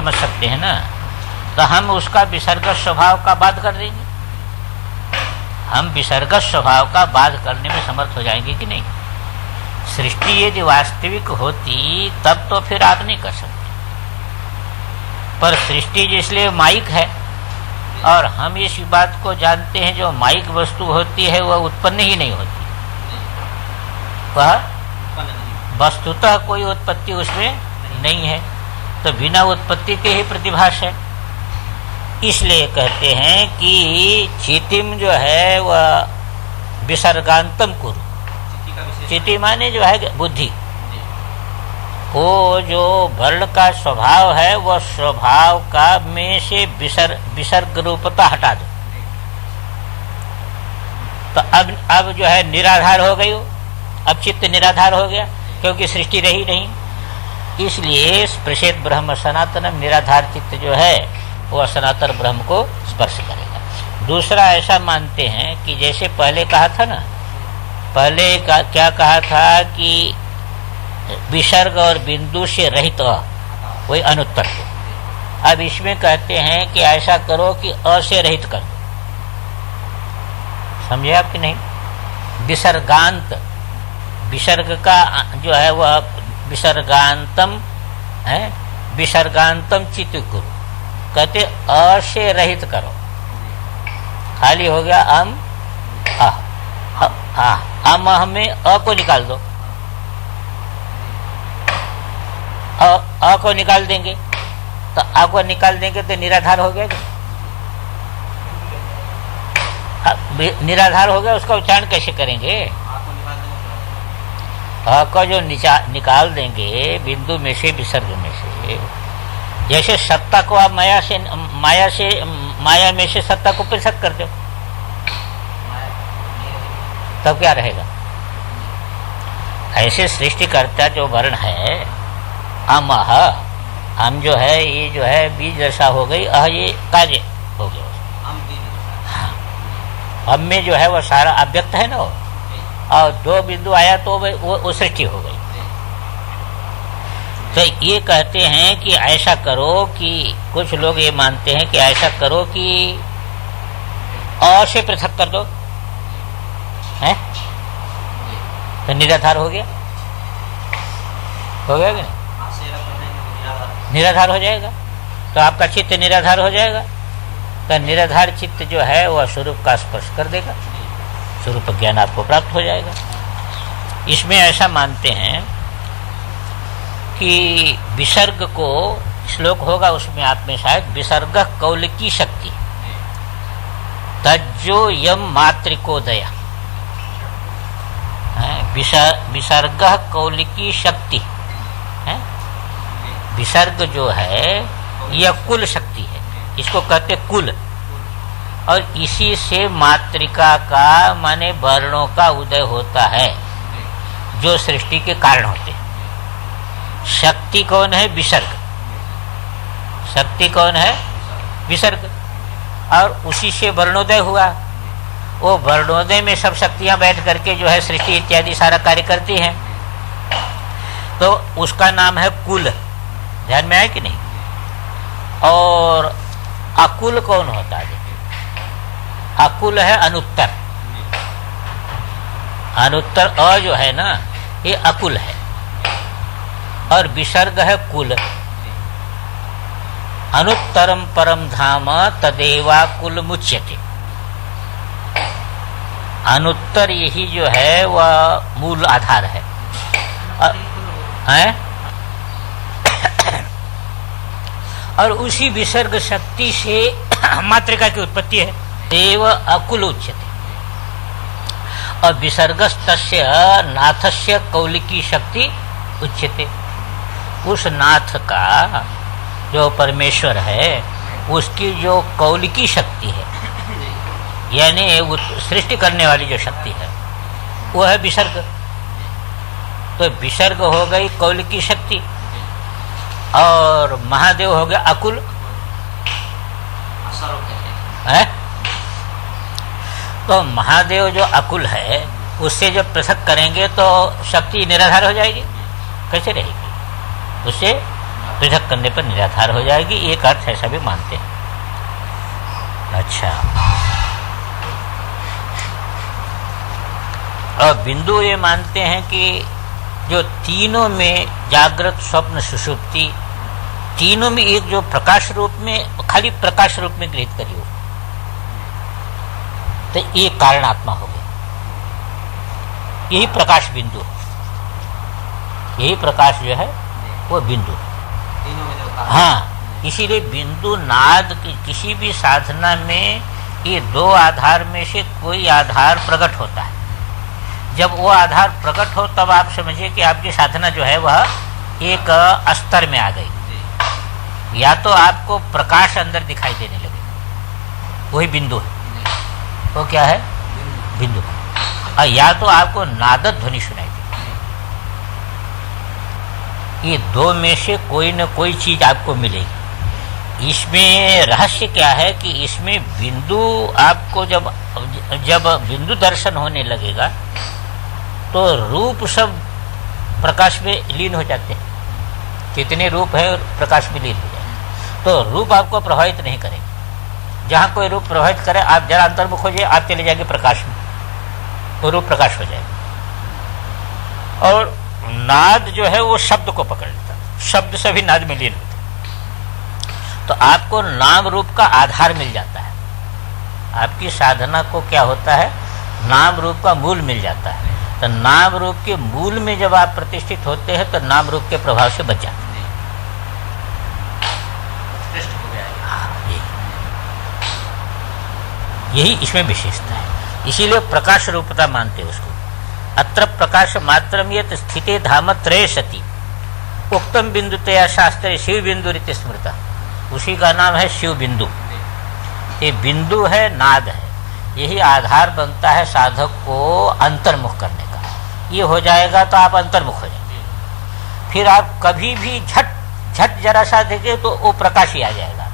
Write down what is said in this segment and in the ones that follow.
समझ सकते हैं ना, तो हम उसका विसर्ग स्वभाव का बाध कर देंगे। हम विसर्ग स्वभाव का बाध करने में समर्थ हो जाएंगे कि नहीं? सृष्टि यदि वास्तविक होती तब तो फिर आप नहीं कर सकते, पर सृष्टि इसलिए माइक है, और हम इस बात को जानते हैं जो माइक वस्तु होती है वह उत्पन्न ही नहीं होती, वह वस्तुतः कोई उत्पत्ति उसमें नहीं है, तो बिना उत्पत्ति के ही प्रतिभास है। इसलिए कहते हैं कि चितिम जो है वह विसर्गांतम कुरु। चिति माने जो है बुद्धि, वो जो वर्ण का स्वभाव है वह स्वभाव का में से विसर्ग रूपता हटा दो, तो अब जो है निराधार हो गई हो, अब चित्त निराधार हो गया क्योंकि सृष्टि रही नहीं। इसलिए स्पृशेत ब्रह्म सनातनम, निराधार चित्त जो है वह सनातन ब्रह्म को स्पर्श करेगा। दूसरा ऐसा मानते हैं कि जैसे पहले कहा था ना, पहले क्या कहा था कि विसर्ग और बिंदु से रहित वही अनुत्तर को। अब इसमें कहते हैं कि ऐसा करो कि अ से रहित कर दो। समझे आप कि नहीं? विसर्गांत, विसर्ग का जो है वह विसर्गांतम है, विसर्गांतम चित्त कुरु, कहते अ से रहित करो, खाली हो गया अम अह में अ को निकाल दो, अ को निकाल देंगे तो अ को निकाल देंगे तो निराधार हो गया। निराधार हो गया, उसका उच्चारण कैसे करेंगे? अ को जो निकाल देंगे बिंदु में से, विसर्ग में से, जैसे सत्ता को आप माया में से सत्ता को पृथक कर दो, तब क्या रहेगा? ऐसे सृष्टिकर्ता जो वर्ण है अमह, हम जो है ये जो है बीज दशा हो गई, अह ये कार्य हो गया। हम में जो है वो सारा अव्यक्त है ना, और दो बिंदु आया तो वो सृष्टि हो गई। तो ये कहते हैं कि ऐसा करो कि कुछ लोग ये मानते हैं कि ऐसा करो कि अ से पृथक कर दो, है तो निराधार हो गया, हो गया कि नहीं? निराधार हो जाएगा, तो आपका चित्त निराधार हो जाएगा। तो निराधार चित्त जो है वह स्वरूप का स्पर्श कर देगा, स्वरूप ज्ञान आपको प्राप्त हो जाएगा। इसमें ऐसा मानते हैं कि विसर्ग को, श्लोक होगा उसमें आप में शायद, विसर्ग कौलिकी शक्ति तज्जो यम मातृकोदया, विसर्ग कौलिकी शक्ति है। विसर्ग जो है यह कुल शक्ति है, इसको कहते कुल, और इसी से मातृका का माने वर्णों का उदय होता है जो सृष्टि के कारण होते हैं। शक्ति कौन है? विसर्ग। शक्ति कौन है? विसर्ग। और उसी से वर्णोदय हुआ, वो वर्णोदय में सब शक्तियां बैठ करके जो है सृष्टि इत्यादि सारा कार्य करती हैं, तो उसका नाम है कुल। ध्यान में आए कि नहीं? और अकुल कौन होता है? अकुल है अनुत्तर। अनुत्तर अ जो है ना ये अकुल है, और विसर्ग है कुल। अनुत्तरम परम धाम तदेवा कुल मुच्यते। अनुत्तर यही जो है वह मूल आधार है, और उसी विसर्ग शक्ति से मातृका की उत्पत्ति है। देव अकुल उच्यते, और विसर्गस्तस्य नाथस्य कौलिकी शक्ति उच्यते। उस नाथ का जो परमेश्वर है उसकी जो कौलिकी शक्ति है, यानी सृष्टि करने वाली जो शक्ति है वो है विसर्ग। तो विसर्ग हो गई कौलिकी शक्ति, और महादेव हो गया अकुल है। तो महादेव जो अकुल है उससे जब पृथक करेंगे तो शक्ति निराधार हो जाएगी, कैसे रहेगी? उससे पृथक करने पर निराधार हो जाएगी। एक अर्थ ऐसा भी मानते हैं। अच्छा, और बिंदु ये मानते हैं कि जो तीनों में जागृत स्वप्न सुषुप्ति तीनों में एक जो प्रकाश रूप में, खाली प्रकाश रूप में गृहित करी हो, तो ये कारण आत्मा हो गया। यही प्रकाश बिंदु, यही प्रकाश जो है वो बिंदु। हाँ, इसीलिए बिंदु नाद की किसी भी साधना में ये दो आधार में से कोई आधार प्रकट होता है। जब वो आधार प्रकट हो तब आप समझिए कि आपकी साधना जो है वह एक स्तर में आ गई। या तो आपको प्रकाश अंदर दिखाई देने लगे, वही बिंदु है। वो क्या है? बिंदु। और या तो आपको नादत ध्वनि सुनाई दे। ये दो में से कोई न कोई चीज आपको मिलेगी। इसमें रहस्य क्या है कि इसमें बिंदु आपको जब बिंदु दर्शन होने लगेगा तो रूप सब प्रकाश में लीन हो जाते हैं। कितने रूप है प्रकाश में लीन हो जाते, तो रूप आपको प्रभावित नहीं करेगा। जहाँ कोई रूप प्रभावित करे, आप जरा अंतर्मुख हो जाए, आप चले जाएंगे प्रकाश में, वो रूप प्रकाश हो जाएगा। और नाद जो है वो शब्द को पकड़ लेता, शब्द से भी नाद में लीन होता, तो आपको नाम रूप का आधार मिल जाता है। आपकी साधना को क्या होता है? नाम रूप का मूल मिल जाता है। तो नाम रूप के मूल में जब आप प्रतिष्ठित होते हैं तो नाम रूप के प्रभाव से बच जाते हैं। यही इसमें विशेषता है। इसीलिए प्रकाश रूपता मानते हैं उसको। अत्र प्रकाश मात्रम यत् स्थिते धाम त्रय सती उक्तम बिंदुतया शास्त्रे शिव बिंदु रीति स्मृता। उसी का नाम है शिव बिंदु। ये बिंदु है, नाद है, यही आधार बनता है साधक को अंतर्मुख करने का। ये हो जाएगा तो आप अंतर्मुख हो जाएंगे। फिर आप कभी भी झट जरा सा देंगे तो वो प्रकाश ही आ जाएगा,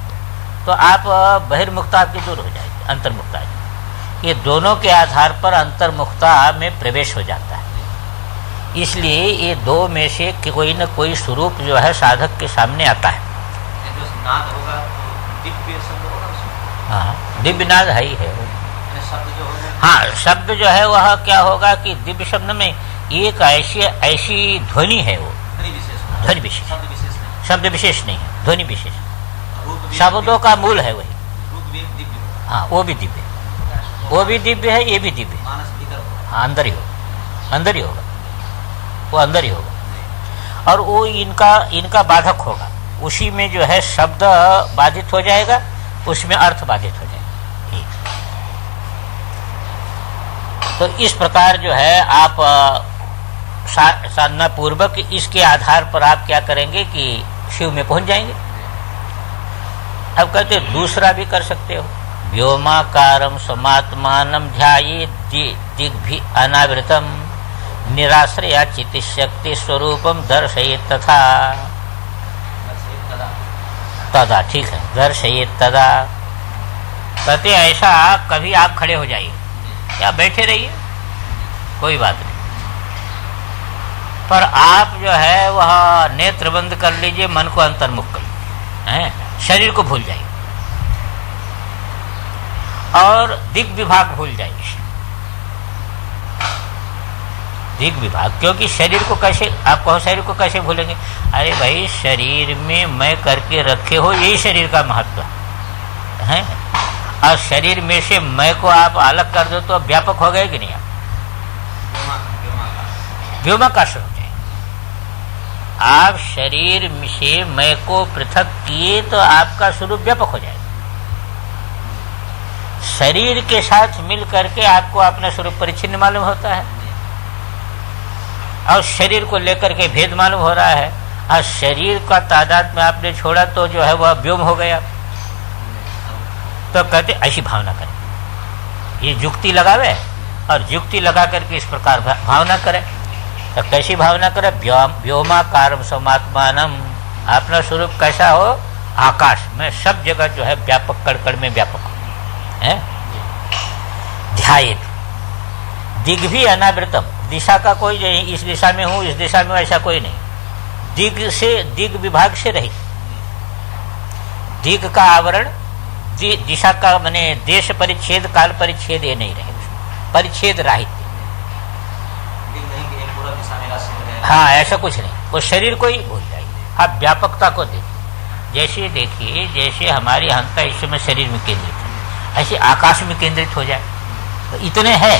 तो आप बहिर्मुखता आपकी दूर हो जाएगी, अंतर्मुखता आ जाएगी। ये दोनों के आधार पर अंतर्मुखता में प्रवेश हो जाता है। इसलिए ये दो में से कोई न कोई स्वरूप जो है साधक के सामने आता है। नाद होगा तो दिव्य शब्द होगा। हाँ, दिव्य नाद है ही है। हाँ, शब्द जो है वह क्या होगा कि दिव्य शब्द में एक ऐसी ध्वनि है, वो ध्वनि विशेष, शब्द विशेष नहीं है, ध्वनि विशेष। शब्दों का मूल है वही। हाँ, वो भी दिव्य, वो भी दिव्य है, ये भी दिव्य। हाँ, अंदर ही होगा, वो अंदर ही होगा। और वो इनका बाधक होगा। उसी में जो है शब्द बाधित हो जाएगा, उसमें अर्थ बाधित हो जाएगा। तो इस प्रकार जो है आप साधना पूर्वक इसके आधार पर आप क्या करेंगे कि शिव में पहुंच जाएंगे। अब कहते दूसरा भी कर सकते हो। व्योमाकारम समात्मानम ध्याये दिग्भि अनावृतम निराश्रया चित्तशक्ति स्वरूपम दर्शयेत तदा। ठीक है, दर्शयेत तदा। कहते ऐसा कभी आप खड़े हो जाइए या बैठे रहिए, कोई बात नहीं, पर आप जो है वह नेत्र बंद कर लीजिए, मन को अंतर्मुख कर लीजिए, शरीर को भूल जाइए और दिग् विभाग भूल जाइए। दिग् विभाग, क्योंकि शरीर को कैसे, आप कहो शरीर को कैसे भूलेंगे? अरे भाई, शरीर में मैं करके रखे हो, यही शरीर का महत्व है। और शरीर में से मैं को आप अलग कर दो तो व्यापक हो गए कि नहीं? आप व्योमाकाश हो जाए। आप शरीर से मैं को पृथक किए तो आपका स्वरूप व्यापक हो जाएगा। शरीर के साथ मिल करके आपको अपना स्वरूप परिच्छिन्न मालूम होता है, और शरीर को लेकर के भेद मालूम हो रहा है, और शरीर का तादाद में आपने छोड़ा तो जो है वह व्योम हो गया। तो कहते ऐसी भावना करें, ये जुक्ति लगावे और जुक्ति लगा करके इस प्रकार भावना करें। तो कैसी भावना करें? व्योमाकारम समात्मानम। अपना स्वरूप कैसा हो? आकाश में सब जगह जो है व्यापक, कड़ में व्यापक है। ध्यायेत दिग्भि अनावृतम। दिशा का कोई नहीं, इस दिशा में हूँ, इस दिशा में ऐसा कोई नहीं। दिग विभाग से रहित, दिग का आवरण, दिशा का माने देश परिच्छेद काल परिच्छेद ये नहीं रहे, परिच्छेद राहित। हाँ, ऐसा कुछ नहीं, वो शरीर को ही भूल जाएगी। आप व्यापकता को देखिए, जैसे हमारी अहंता इस समय शरीर में केंद्रित है, ऐसे आकाश में केंद्रित हो जाए तो इतने है।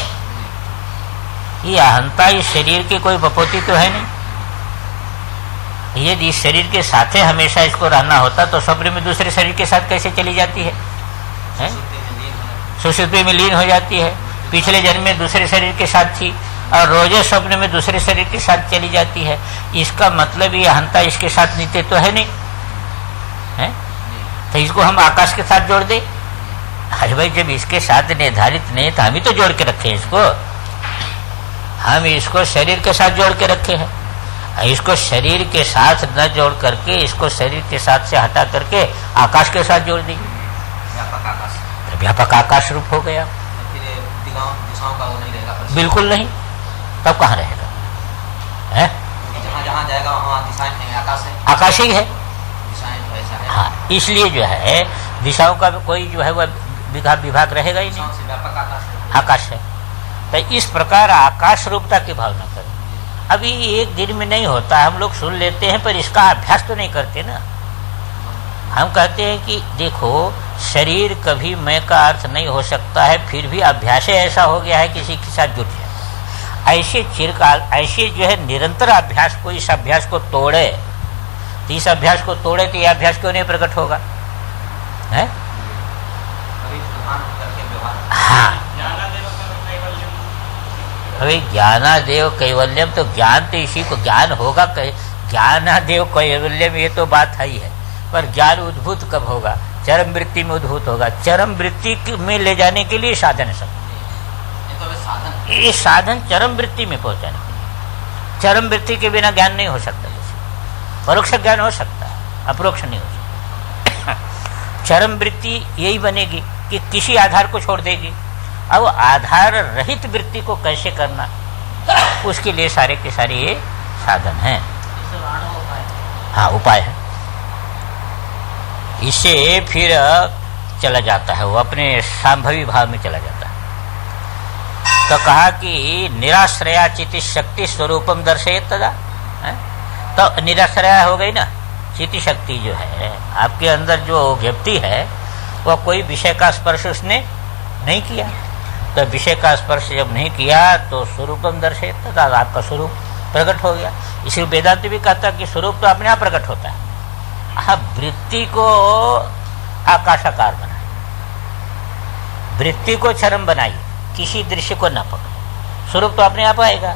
ये अहंता इस शरीर की कोई बपोती तो है नहीं। यदि इस शरीर के साथ हमेशा इसको रहना होता तो स्वप्न में दूसरे शरीर के साथ कैसे चली जाती है? सुषुप्ति में लीन हो जाती है, पिछले जन्म में दूसरे शरीर के साथ थी और रोजे स्वप्न में दूसरे शरीर के साथ चली जाती है। इसका मतलब ये अहंता इसके साथ नित्य तो है नहीं है? तो इसको हम आकाश के साथ जोड़ दे। अरे भाई, जब इसके साथ निर्धारित नहीं तो हम ही तो जोड़ के रखे इसको, हम इसको शरीर के साथ जोड़ के रखे हैं। इसको शरीर के साथ न जोड़ करके इसको शरीर के साथ से हटा करके आकाश के साथ जोड़ देंगे, तो व्यापक आकाश रूप हो गया। दिशाओं का वो नहीं रहेगा, बिल्कुल नहीं, तब कहाँ रहेगा? है जहाँ जाएगा वहाँ दिशाएं नहीं, आकाश ही है। दिशाएं तो ऐसा है। हाँ, इसलिए जो है दिशाओं का कोई जो है वह विभाग रहेगा ही नहीं, व्यापक आकाश है। तो इस प्रकार आकाश रूपता की भावना करें। अभी एक दिन में नहीं होता, हम लोग सुन लेते हैं पर इसका अभ्यास तो नहीं करते ना। हम कहते हैं कि देखो, शरीर कभी मैं का अर्थ नहीं हो सकता है, फिर भी अभ्यास ऐसा हो गया है किसी के साथ जुट जाए। ऐसे चिरकाल, ऐसे जो है निरंतर अभ्यास को, इस अभ्यास को तोड़े तो इस अभ्यास को तोड़े तो यह अभ्यास क्यों नहीं प्रकट होगा? है? हाँ, अभी ज्ञानादेव कैवल्यम, तो ज्ञान तो इसी को ज्ञान होगा। ज्ञानादेव कैवल्यम ये तो बात है ही है, पर ज्ञान उद्भूत कब होगा? चरम वृत्ति में उद्भूत होगा। चरम वृत्ति में ले जाने के लिए साधन है सब। ये साधन चरम वृत्ति में पहुंचाने के लिए। चरम वृत्ति के बिना ज्ञान नहीं हो सकता। परोक्ष ज्ञान हो सकता है, अपरोक्ष नहीं हो सकता। चरम वृत्ति यही बनेगी कि किसी आधार को छोड़ देगी। अब आधार रहित वृत्ति को कैसे करना, उसके लिए सारे के सारे ये साधन हैं। हाँ, उपाय है। इससे फिर चला जाता है, वो अपने सांभवी भाव में चला जाता है। तो कहा कि निराश्रया चिति शक्ति स्वरूपम दर्शयेत तदा। तो निराश्रया हो गई ना, चिति शक्ति जो है आपके अंदर जो व्यक्ति है वह कोई विषय का स्पर्श उसने नहीं किया। तो विषय का स्पर्श जब नहीं किया तो स्वरूपम दर्शयेत तदा, आपका स्वरूप प्रकट हो गया। इसलिए वेदांत भी कहता कि स्वरूप तो अपने आप प्रकट होता है। हाँ, वृत्ति को आकाशाकार बनाए, वृत्ति को चरम बनाइए, किसी दृश्य को न पकड़े, स्वरूप तो अपने आप आएगा।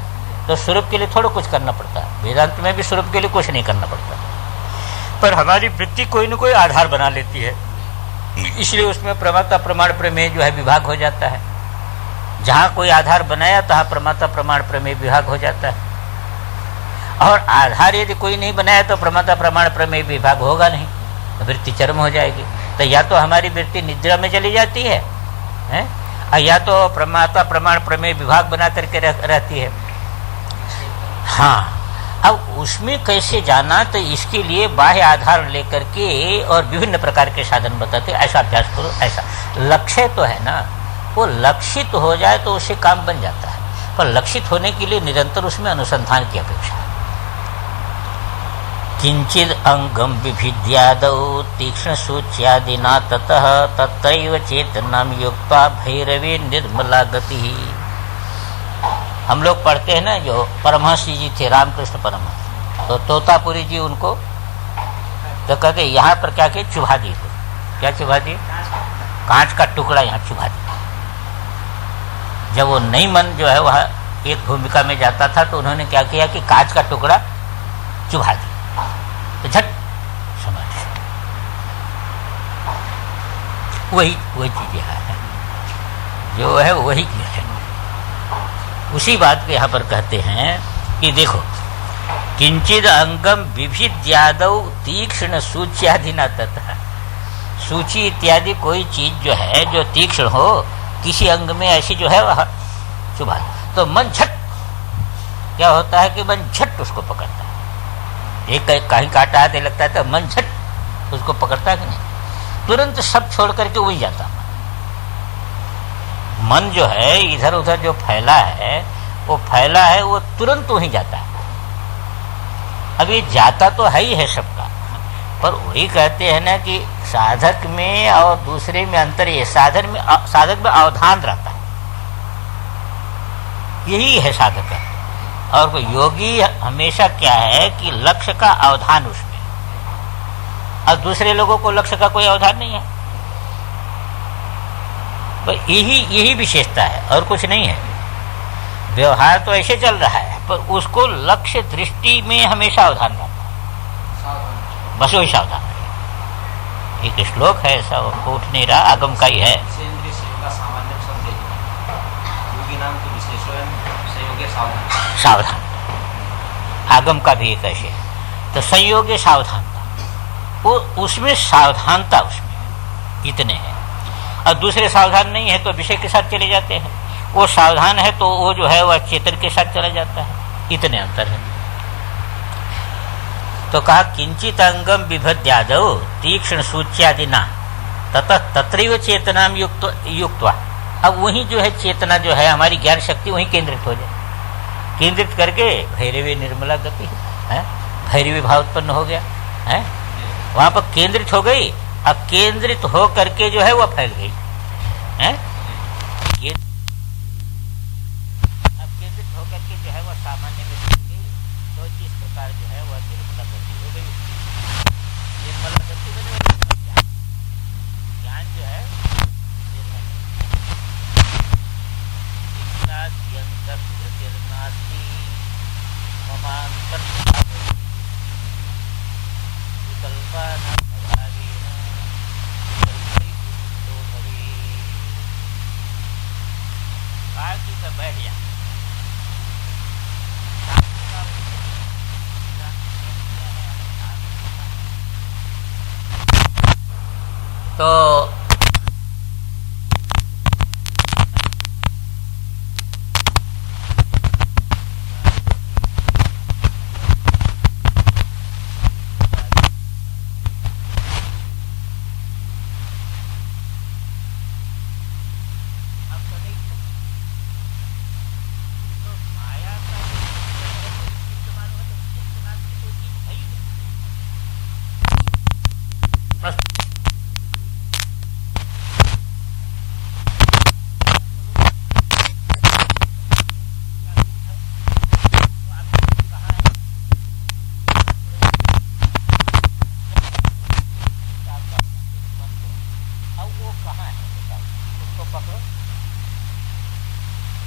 तो स्वरूप के लिए थोड़ा कुछ करना पड़ता है। वेदांत में भी स्वरूप के लिए कुछ नहीं करना पड़ता, पर हमारी वृत्ति कोई न कोई आधार बना लेती है। इसलिए उसमें प्रमाता प्रमाण प्रमेय जो है विभाग हो जाता है। जहाँ कोई आधार बनाया तहाँ प्रमाता प्रमाण प्रमेय विभाग हो जाता है। और आधार यदि कोई नहीं बनाया तो प्रमाता प्रमाण प्रमेय विभाग होगा नहीं, तो वृत्ति चरम हो जाएगी। तो या तो हमारी वृत्ति निद्रा में चली जाती है, या तो प्रमाता प्रमाण प्रमेय विभाग बना करके रहती है। हाँ, अब उसमें कैसे जाना, तो इसके लिए बाह्य आधार लेकर के और विभिन्न प्रकार के साधन बताते, ऐसा अभ्यास करो, ऐसा लक्ष्य तो है ना। वो लक्षित हो जाए तो उससे काम बन जाता है, पर लक्षित होने के लिए निरंतर उसमें अनुसंधान की अपेक्षा है। किंचिद अंगम विभिद्यादौ तीक्ष्ण सूच्यादिना ततः तत्रैव चेतनाम युक्ता भैरवी निर्मला गति। हम लोग पढ़ते हैं ना, जो परमहंस जी थे, रामकृष्ण परमहंस, तो तोतापुरी जी उनको तो कहते यहाँ पर क्या किया, चुभा दी। क्या चुभा दी? कांच का टुकड़ा यहाँ चुभा दिया। जब वो नई मन जो है वह एक भूमिका में जाता था तो उन्होंने क्या किया कि कांच का टुकड़ा चुभा दिया, तो झट समझ। वही चीज है जो है, वही चीज है। उसी बात को यहाँ पर कहते हैं कि देखो, किंचिद अंगम विभिद्यादौ तीक्ष्ण सूच्यादिना ततः। सूची इत्यादि कोई चीज जो है जो तीक्ष्ण हो किसी अंग में, ऐसी जो है वह चुभा, तो मन झट क्या होता है कि मन झट उसको पकड़ता है। एक कहीं काटा है तो लगता है तो मन झट उसको पकड़ता है कि नहीं, तुरंत सब छोड़ करके वही जाता। मन जो है इधर उधर जो फैला है वो तुरंत वहीं जाता है। अब ये जाता तो है ही है सबका, पर वही कहते हैं ना कि साधक में और दूसरे में अंतर, ये साधक में अवधान रहता है, यही है साधक का। और योगी हमेशा क्या है कि लक्ष्य का अवधान उसमें, और दूसरे लोगों को लक्ष्य का कोई अवधान नहीं है। तो यही विशेषता है और कुछ नहीं है। व्यवहार तो ऐसे चल रहा है पर उसको लक्ष्य दृष्टि में हमेशा अवधान रहता है, बस वही सावधान है। एक श्लोक है ऐसा, वो उठ नहीं रहा, आगम का ही है। सावधान, आगम का भी एक ऐसे है। तो संयोग सावधानता, वो उसमें सावधानता उसमें इतने हैं, और दूसरे सावधान नहीं है तो विषय के साथ चले जाते हैं। वो सावधान है तो वो जो है वह चेतन के साथ चला जाता है, इतने अंतर है। तो कहा किंचित अंगम विभद्यादौ तीक्ष्ण सूच्यादि ना ततः तत्रैव चेतनाम युक्त्वा। अब वही जो है चेतना जो है हमारी ज्ञान शक्ति वही केंद्रित हो जाए, केंद्रित करके भैरवी निर्मला गति है, भैरवी भाव उत्पन्न हो गया है, वहां पर केंद्रित हो गई। अब केंद्रित हो करके जो है वह फैल गई है, अब केंद्रित होकर के जो है वह सामान्य में घट गई। तो इस प्रकार जो है वह निर्मला गति हो गई, निर्मला गति बनी, ज्ञान जो है बैठ गया। तो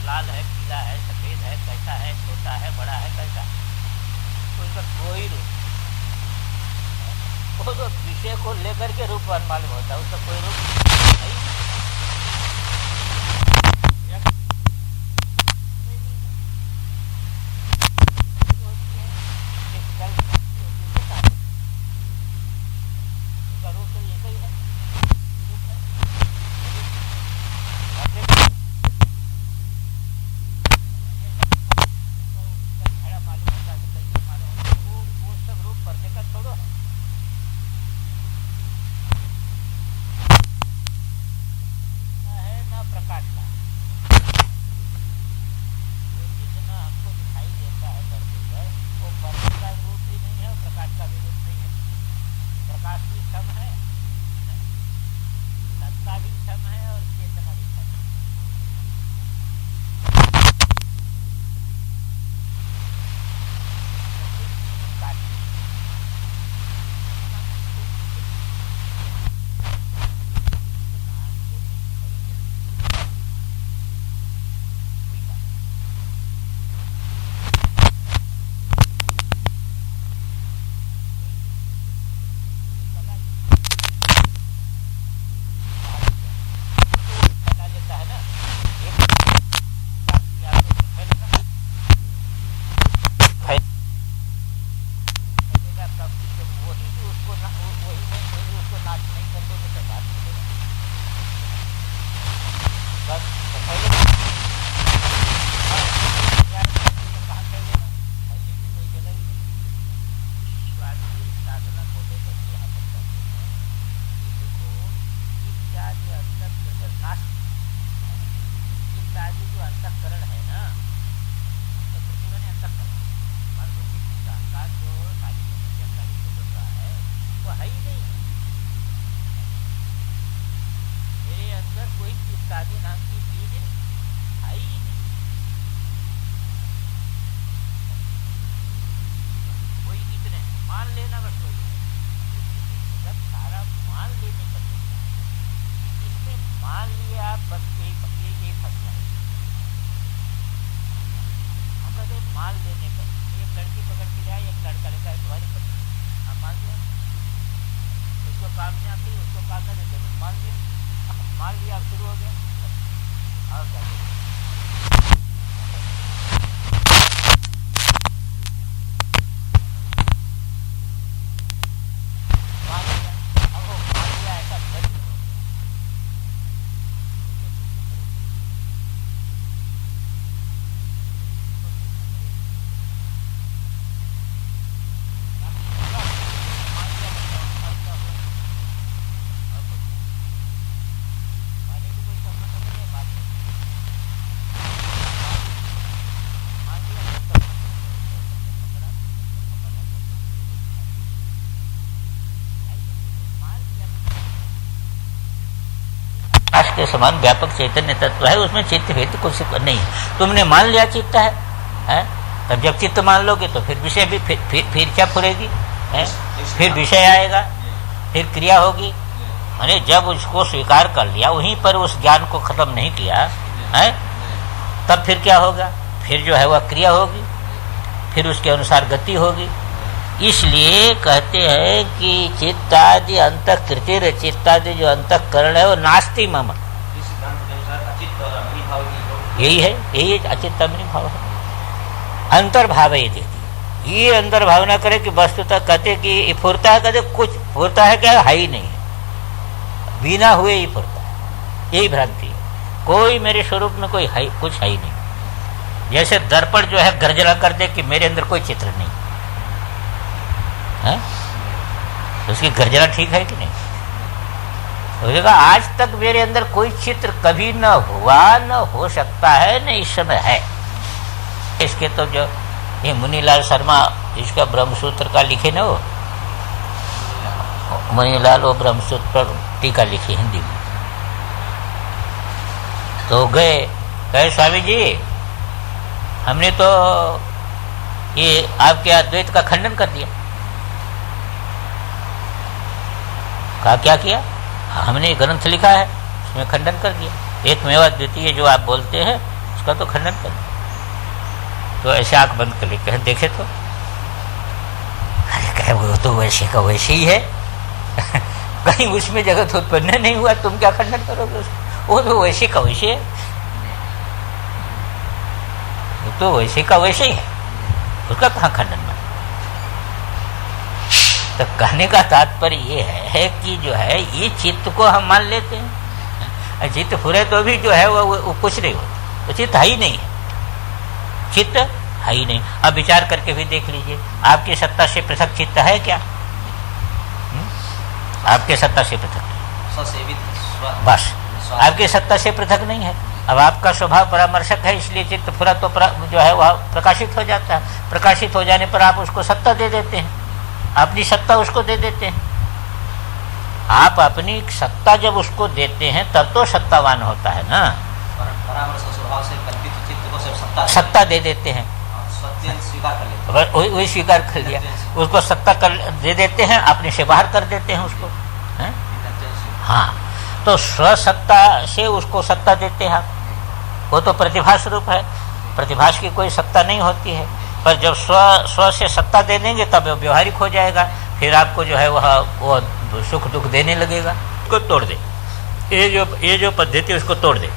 लाल है, पीला है, सफेद है, कैसा है, छोटा है, बड़ा है, कैसा, उसका कोई रूप, वो तो विषय को लेकर के रूप मालूम होता है, उसका कोई रूप नहीं। नास्तिक। चित्त आदि जो अंतःकरण है ना, अंतःकरण मन बुद्धि चित्त अहंकार जो सारी बन रहा है वो है ही नहीं। मेरे अंदर कोई चित्त आदि नाम की चीज है ही नहीं। कोई कितने मान लेना बस वही है। जब सारा मान लेने पर इसमें मान लिया आप बस ये फंसना है। हम कहते हैं मान लेने पर एक लड़की पकड़ के जाए, एक लड़का लेता है तुम्हारी पत्नी, आप मान लिया, उसको काम नहीं आती, उसको काम नहीं देते, मान लिया, मान लिया, अब शुरू हो गया। और क्या मान लिया, अब वो मान लिया ऐसा बच आकाश के समान व्यापक चैतन्य तत्व है, उसमें चित्त भेद कुछ नहीं है। तुमने मान लिया चित्त है? तब जब चित्त मान लोगे तो फिर विषय भी फिर क्या फुरेगी है? फिर विषय आएगा, फिर क्रिया होगी। माने जब उसको स्वीकार कर लिया, वहीं पर उस ज्ञान को खत्म नहीं किया है, तब फिर क्या होगा? फिर जो है वह क्रिया होगी, फिर उसके अनुसार गति होगी। इसलिए कहते हैं कि चित्तादि अंतःकृतिर, चित्तादि जो अंतःकरण है वो नास्ति मम। यही है, यही अचित्त अमनि भाव है। अंतर्भाव ये देती, ये अंदर भावना करे कि वस्तुतः कहते कि फुरता है, कहते कुछ फुरता है, क्या है ही नहीं है, बिना हुए ही फुरता है। यही भ्रांति है, कोई मेरे स्वरूप में कोई है, कुछ है ही नहीं। जैसे दर्पण जो है गर्जना कर दे कि मेरे अंदर कोई चित्र नहीं है, उसकी गर्जना ठीक है कि नहीं? तो आज तक मेरे अंदर कोई चित्र कभी न हुआ, न हो सकता है, न इस समय है। इसके तो जो ये मुनीलाल शर्मा इसका ब्रह्मसूत्र का लिखे ना, वो मुनीलाल वो ब्रह्मसूत्र पर टीका लिखी हिंदी में। तो कहे स्वामी जी हमने तो ये आपके अद्वैत का खंडन कर दिया। कहा क्या किया? हमने ग्रंथ लिखा है, उसमें खंडन कर दिया। एक मेवा द्वितीय जो आप बोलते हैं उसका तो खंडन कर दिया। तो ऐसे आंख बंद कर कहे देखे तो, अरे कहे वो तो वैसे का वैसे ही है कहीं उसमें जगत उत्पन्न नहीं हुआ, तुम क्या खंडन करोगे उसको? वो तो वैसे का वैसे है, वो तो वैसे का वैसे ही है, उसका कहाँ खंडन बना? तो कहने का तात्पर्य ये है कि जो है ये चित्त को हम मान लेते हैं, चित्त फुरे तो भी जो है वो कुछ नहीं होता, तो चित्त है ही नहीं है, चित्त है ही नहीं। अब विचार करके भी देख लीजिए, आपकी सत्ता से पृथक चित्त है क्या? आपके सत्ता से पृथक, बस आपकी सत्ता से पृथक नहीं है। अब आपका स्वभाव परामर्शक है, इसलिए चित्त फुरा तो जो है वह प्रकाशित हो जाता है। प्रकाशित हो जाने पर आप उसको सत्ता दे देते हैं, अपनी सत्ता उसको दे देते हैं। आप अपनी सत्ता जब उसको देते हैं तब तो सत्तावान होता है ना। सत्ता दे देते हैं, वही स्वीकार कर लिया, उसको सत्ता दे देते हैं, अपने से बाहर कर देते हैं उसको है? हाँ, तो स्वसत्ता से उसको सत्ता देते हैं आप, वो तो प्रतिभास रूप है, प्रतिभास की कोई सत्ता नहीं होती है। पर जब स्व से सत्ता दे देंगे तब वो व्यवहारिक हो जाएगा, फिर आपको जो है वो सुख दुख देने लगेगा। उसको तोड़ दे, ये जो पद्धति उसको तोड़ दे।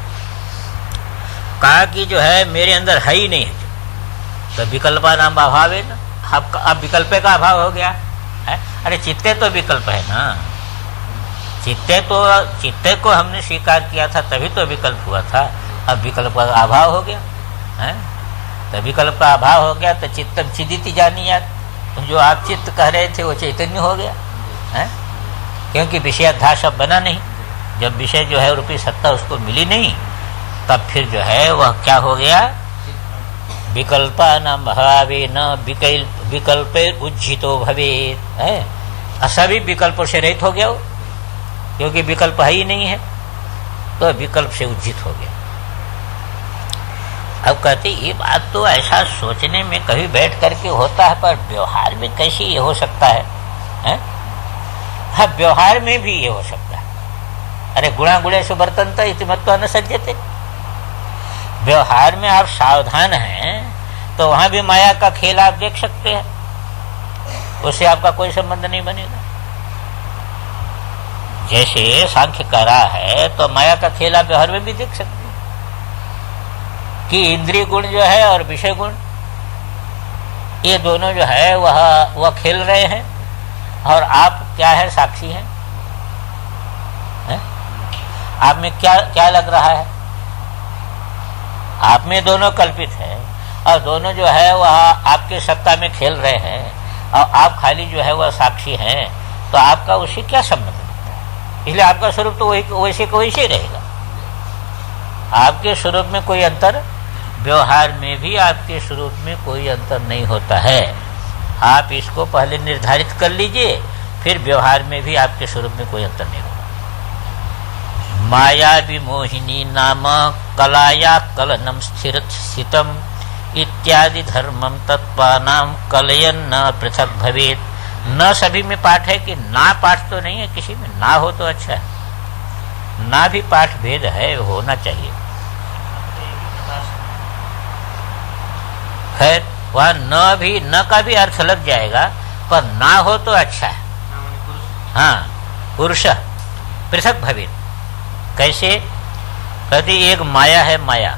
कहा कि जो है मेरे अंदर है ही नहीं है, तो विकल्पा नाम अभाव है ना। अब विकल्प का अभाव हो गया है। अरे चित्ते तो विकल्प है ना, चित्ते को हमने स्वीकार किया था तभी तो विकल्प हुआ था। अब विकल्प का अभाव हो गया है, तो विकल्प का अभाव हो गया तो चित्तम चिदिति जानियात, जो आप चित्त कह रहे थे वो चैतन्य हो गया है, क्योंकि विषयाध्यास अब बना नहीं जब विषय जो है रूपी सत्ता उसको मिली नहीं, तब फिर जो है वह क्या हो गया, विकल्पा न भावे न विकल्पे उज्जितो भवेत है, सभी विकल्पों से रहित हो गया वो, क्योंकि विकल्प है ही नहीं है, तो विकल्प से उज्जित हो गया। अब कहते ये बात तो ऐसा सोचने में कभी बैठ करके होता है, पर व्यवहार में कैसे ये हो सकता है, हैं? हाँ, व्यवहार में भी ये हो सकता है। अरे गुणा गुणेषु वर्तन्ते इति मत्वा न सज्जते। व्यवहार में आप सावधान हैं तो वहां भी माया का खेल आप देख सकते हैं, उससे आपका कोई संबंध नहीं बनेगा। जैसे सांख्य कह रहा है तो माया का खेल आप व्यवहार में भी देख सकते हैं कि इंद्रिय गुण जो है और विषय गुण, ये दोनों जो है वह खेल रहे हैं, और आप क्या है, साक्षी हैं। आप में क्या क्या लग रहा है, आप में दोनों कल्पित है, और दोनों जो है वह आपके सत्ता में खेल रहे हैं, और आप खाली जो है वह साक्षी हैं, तो आपका उससे क्या संबंध बनता है? इसलिए आपका स्वरूप तो वैसे को वैसे रहेगा। आपके स्वरूप में कोई अंतर, व्यवहार में भी आपके स्वरूप में कोई अंतर नहीं होता है। आप इसको पहले निर्धारित कर लीजिए, फिर व्यवहार में भी आपके स्वरूप में कोई अंतर नहीं होगा। माया विमोहिनी नाम कलाया कलनम स्थितम इत्यादि धर्मम तत्वानाम कलयन न पृथक भवेत। न सभी में पाठ है कि ना पाठ तो नहीं है, किसी में ना हो तो अच्छा है, ना भी पाठ भेद है, होना चाहिए। खैर वह न का भी अर्थ लग जाएगा, पर ना हो तो अच्छा है। हाँ, पुरुष पृथक भवेत। कैसे? कहते एक माया है, माया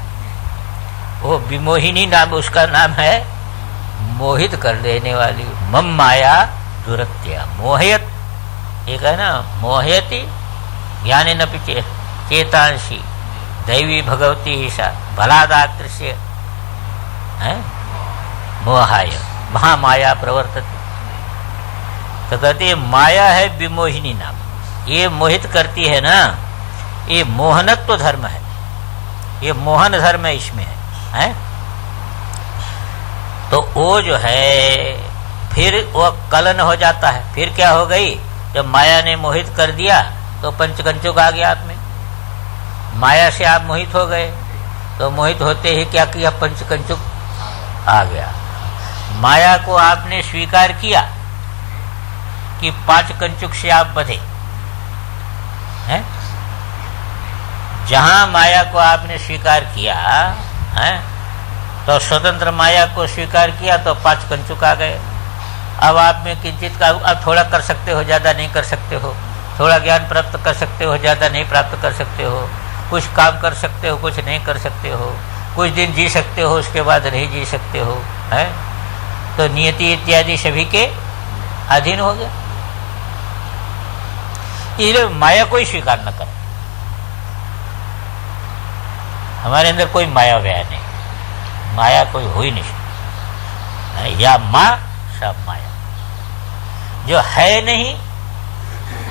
वो विमोहिनी नाम, उसका नाम है मोहित कर देने वाली। मम माया दुरत्या मोहयत, एक है ना, मोहयति ज्ञाने न पिचे चेतांशी दैवी भगवती ईशा भलादाकृष्य है मोहाय महामाया प्रवर्तते। तो कहते माया है विमोहिनी नाम, ये मोहित करती है ना, ये मोहनत्व धर्म है, ये मोहन धर्म है, इसमें है। तो वो जो है फिर वो कलन हो जाता है। फिर क्या हो गई, जब माया ने मोहित कर दिया तो पंचकंचुक आ गया आप में। माया से आप मोहित हो गए, तो मोहित होते ही क्या किया, पंचकंचुक आ गया। माया को आपने स्वीकार किया कि 5 कंचुक से आप बधे हैं। जहां माया को आपने स्वीकार किया है, तो स्वतंत्र माया को स्वीकार किया तो 5 कंचुक आ गए। अब आप में किंचित का, अब थोड़ा कर सकते हो, ज्यादा नहीं कर सकते हो, थोड़ा ज्ञान प्राप्त कर सकते हो, ज्यादा नहीं प्राप्त कर सकते हो, कुछ काम कर सकते हो, कुछ नहीं कर सकते हो, कुछ दिन जी सकते हो, उसके बाद नहीं जी सकते हो, है। तो नियति इत्यादि सभी के अधीन हो गया। इसलिए माया को ही स्वीकार न करें। हमारे अंदर कोई माया व्याय नहीं, माया कोई हो ही नहीं। या माँ सब माया, जो है नहीं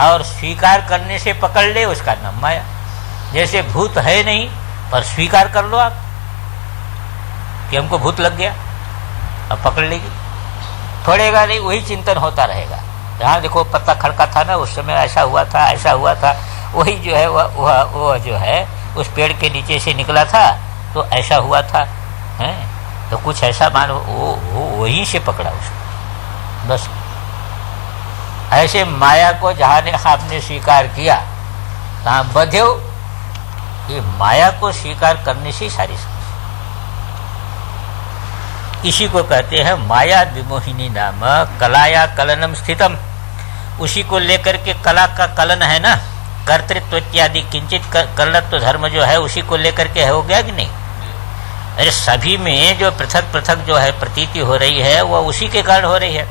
और स्वीकार करने से पकड़ ले उसका नाम माया। जैसे भूत है नहीं पर स्वीकार कर लो आप कि हमको भूत लग गया, अब पकड़ लेगी, छोड़ेगा नहीं, वही चिंतन होता रहेगा। जहाँ देखो पत्ता खड़का था ना, उस समय ऐसा हुआ था, ऐसा हुआ था, वही जो है वह जो है उस पेड़ के नीचे से निकला था तो ऐसा हुआ था, है। तो कुछ ऐसा मान वो वहीं से पकड़ा उसको, बस। ऐसे माया को जहाँ ने आपने स्वीकार किया तहाँ बधे हो। ये माया को स्वीकार करने से सारी समस्या। इसी को कहते हैं माया विमोहिनी नाम कलाया कलनम स्थितम। उसी को लेकर के कला का कलन है ना, कर्तृत्व इत्यादि किंचित कर्णत्व धर्म जो है उसी को लेकर के हो गया कि नहीं। अरे सभी में जो पृथक पृथक जो है प्रतीति हो रही है वह उसी के कारण हो रही है।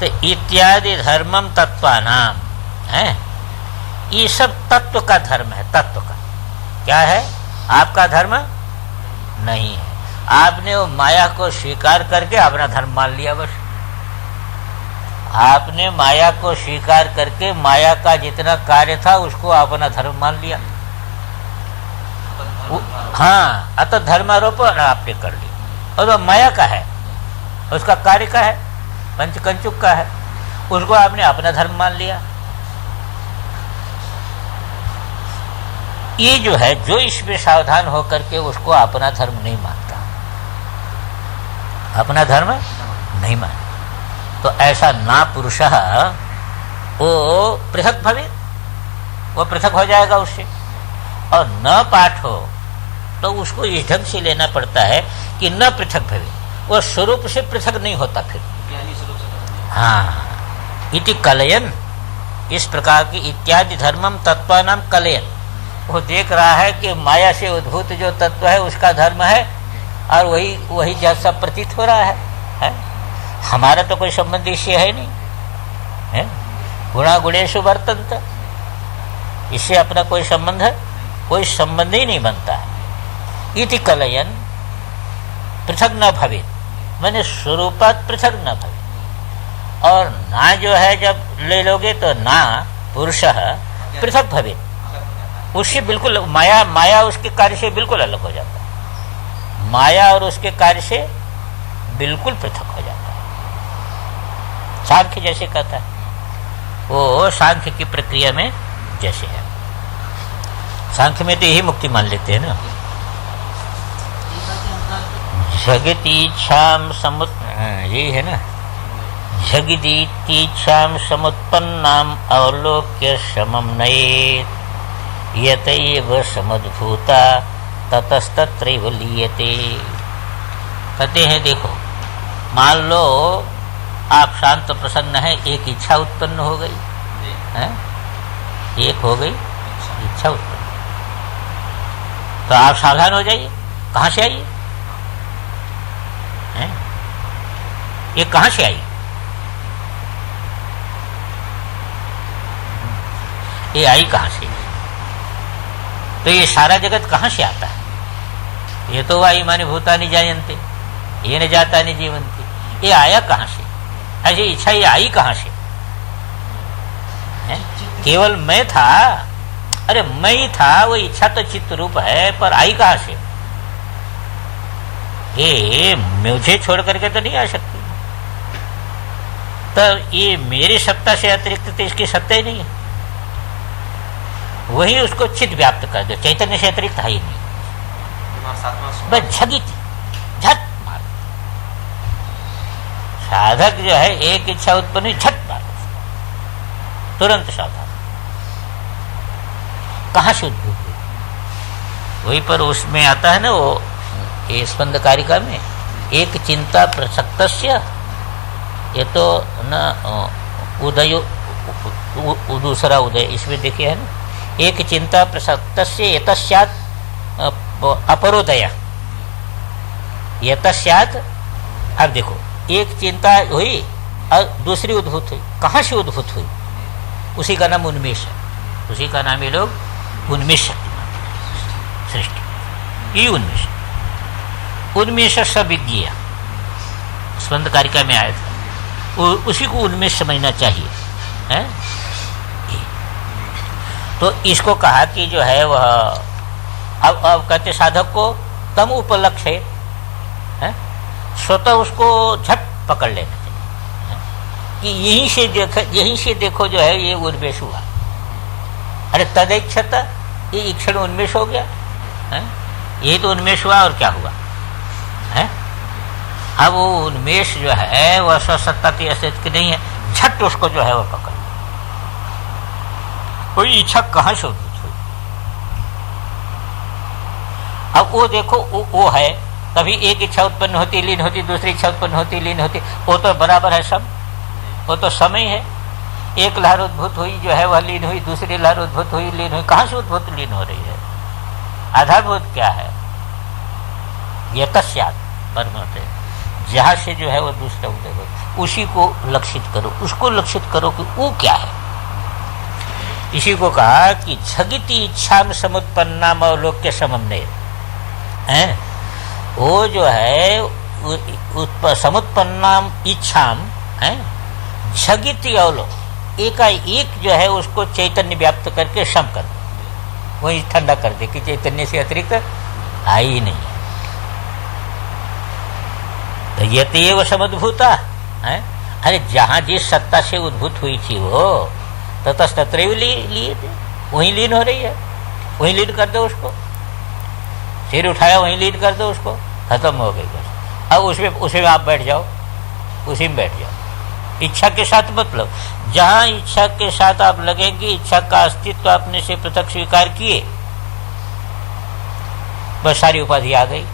तो इत्यादि धर्मम तत्वानाम है, ये सब तत्व का धर्म है। तत्व का क्या है, आपका धर्म नहीं है। आपने वो माया को स्वीकार करके अपना धर्म मान लिया बस। आपने माया को स्वीकार करके माया का जितना कार्य था उसको अपना धर्म मान लिया। हाँ, अतः धर्मारोपण आपने कर लिया। और वो माया का है, उसका कार्य का है, पंचकंचुक का है, उसको आपने अपना धर्म मान लिया। ये जो है, जो इसमें सावधान होकर के उसको अपना धर्म नहीं मानता, अपना धर्म नहीं मानता, तो ऐसा ना पुरुष वो पृथक भवे, वो पृथक हो जाएगा उससे। और न पाठ हो तो उसको इस ढंग से लेना पड़ता है कि न पृथक भवे, वो स्वरूप से पृथक नहीं होता फिर। हाँ, इति कलयन, इस प्रकार की इत्यादि धर्मम तत्वानाम कलयन। वो देख रहा है कि माया से उद्भूत जो तत्व है उसका धर्म है और वही जैसा प्रतीत हो रहा है? हमारा तो कोई संबंध इससे है नहीं है? गुणा गुणेषु वर्तन्ते, इससे अपना कोई संबंध है? कोई संबंध ही नहीं बनता है। इति कलयन पृथक न भवे, मैंने स्वरूपात पृथक न भवे। और ना जो है जब ले लोगे तो ना पुरुष पृथक भवे, उससे बिल्कुल माया उसके कार्य से बिल्कुल अलग हो जाता है। माया और उसके कार्य से बिल्कुल पृथक हो जाता है। सांख्य जैसे कहता है, वो सांख्य की प्रक्रिया में जैसे है। सांख्य में तो यही मुक्ति मान लेते हैं ना। जगतीच्छाम यही है ना, जगदीतीच्छाम समुत्पन्नाम अवलोक्य समम नयेत् यतैव समद्भूता ततस्तत्रैव लीयते। कहते हैं देखो, मान लो आप शांत प्रसन्न है, एक इच्छा उत्पन्न हो गई है, एक हो गई इच्छा उत्पन्न, तो आप सावधान हो जाइए, कहां से आई है? ये कहां से आई? ये आई कहां से? तो ये सारा जगत कहां से आता है? ये तो वाई माने भूतानि जायन्ते, ये न जाता नहीं जीवंती। ये आया कहां से? ऐसी इच्छा ये आई कहां से है? केवल मैं था, अरे मैं ही था, वो इच्छा तो चित्त रूप है, पर आई कहां से? ये मुझे छोड़ करके तो नहीं आ सकती। तो ये मेरी सत्ता से अतिरिक्त तो इसकी सत्ता ही नहीं है। वही उसको चित्त व्याप्त कर दो, चैतन्य से अतिरिक्त है ही नहीं। बस झगी झट मार, साधक जो है एक इच्छा उत्पन्न हुई, झट मार, तुरंत सावधान। कहां से उद्भूत हुई? वही पर उसमें आता है ना, वो ये स्पंद कारिका में, एक चिंता प्रसक्तस्य, ये तो न उदय, दूसरा उदय, इसमें देखिए है ना, एक चिंता प्रसक्तस्य यतस्यात् अपरोदय, यतस्यात्। अब देखो, एक चिंता हुई और दूसरी उद्भूत हुई। कहां से उद्भूत हुई? उसी का नाम उन्मेष है, उसी का नाम ये लोग उन्मेष शक्ति मानते, सृष्टि। ये उन्मेष, उन्मेष सविज्ञ स्पंद कारिका में आया था, उसी को उन्मेष समझना चाहिए है? तो इसको कहा कि जो है वह अब कहते साधक को तम उपलक्ष्य है, स्वतः उसको झट पकड़ लेना चाहिए कि यहीं से देखो जो है ये उन्मेष हुआ। अरे तदैक्षता, ये इक्षण उन्मेष हो गया है? यही तो उन्मेष हुआ, और क्या हुआ है? अब वो उन्मेष जो है वह स्वसत्ता की अस्तित्व नहीं है, झट उसको जो है वह पकड़। कोई इच्छा कहां से उद्भूत हुई? अब वो देखो, वो है, कभी एक इच्छा उत्पन्न होती लीन होती, दूसरी इच्छा उत्पन्न होती लीन होती, वो तो बराबर है सब, वो तो समय है। एक लहर उद्भूत हुई जो है वह लीन हुई, दूसरी लहर उद्भूत हुई लीन हुई। कहां से उद्भूत लीन हो रही है? आधारभूत क्या है? यतस्यात् परमात्मा, जहां से जो है वो दूसरा उदय हो, उसी को लक्षित करो, उसको लक्षित करो कि वो क्या है। इसी को कहा कि झगिति इच्छा में समुत्पन्ना अवलोक्य समन्वय है। वो जो है समुत्पन्ना इच्छा है, झगित अवलो, एकाएक जो है उसको चैतन्य व्याप्त करके शम कर दे, वही ठंडा कर दे कि चैतन्य से अतिरिक्त आई ही नहीं। तो ये तो ये वो समद्भूता है। अरे जहां जिस सत्ता से उद्भूत हुई थी वो तो तत्र लिए थे, वहीं लीन हो रही है, वहीं लीन कर दो उसको। सिर उठाया वहीं लीन कर दो उसको, खत्म हो गई बस। अब उसमें आप बैठ जाओ, उसी में बैठ जाओ। इच्छा के साथ मतलब जहां इच्छा के साथ आप लगेंगे, इच्छा का अस्तित्व आपने से पृथक स्वीकार किए, बस सारी उपाधि आ गई।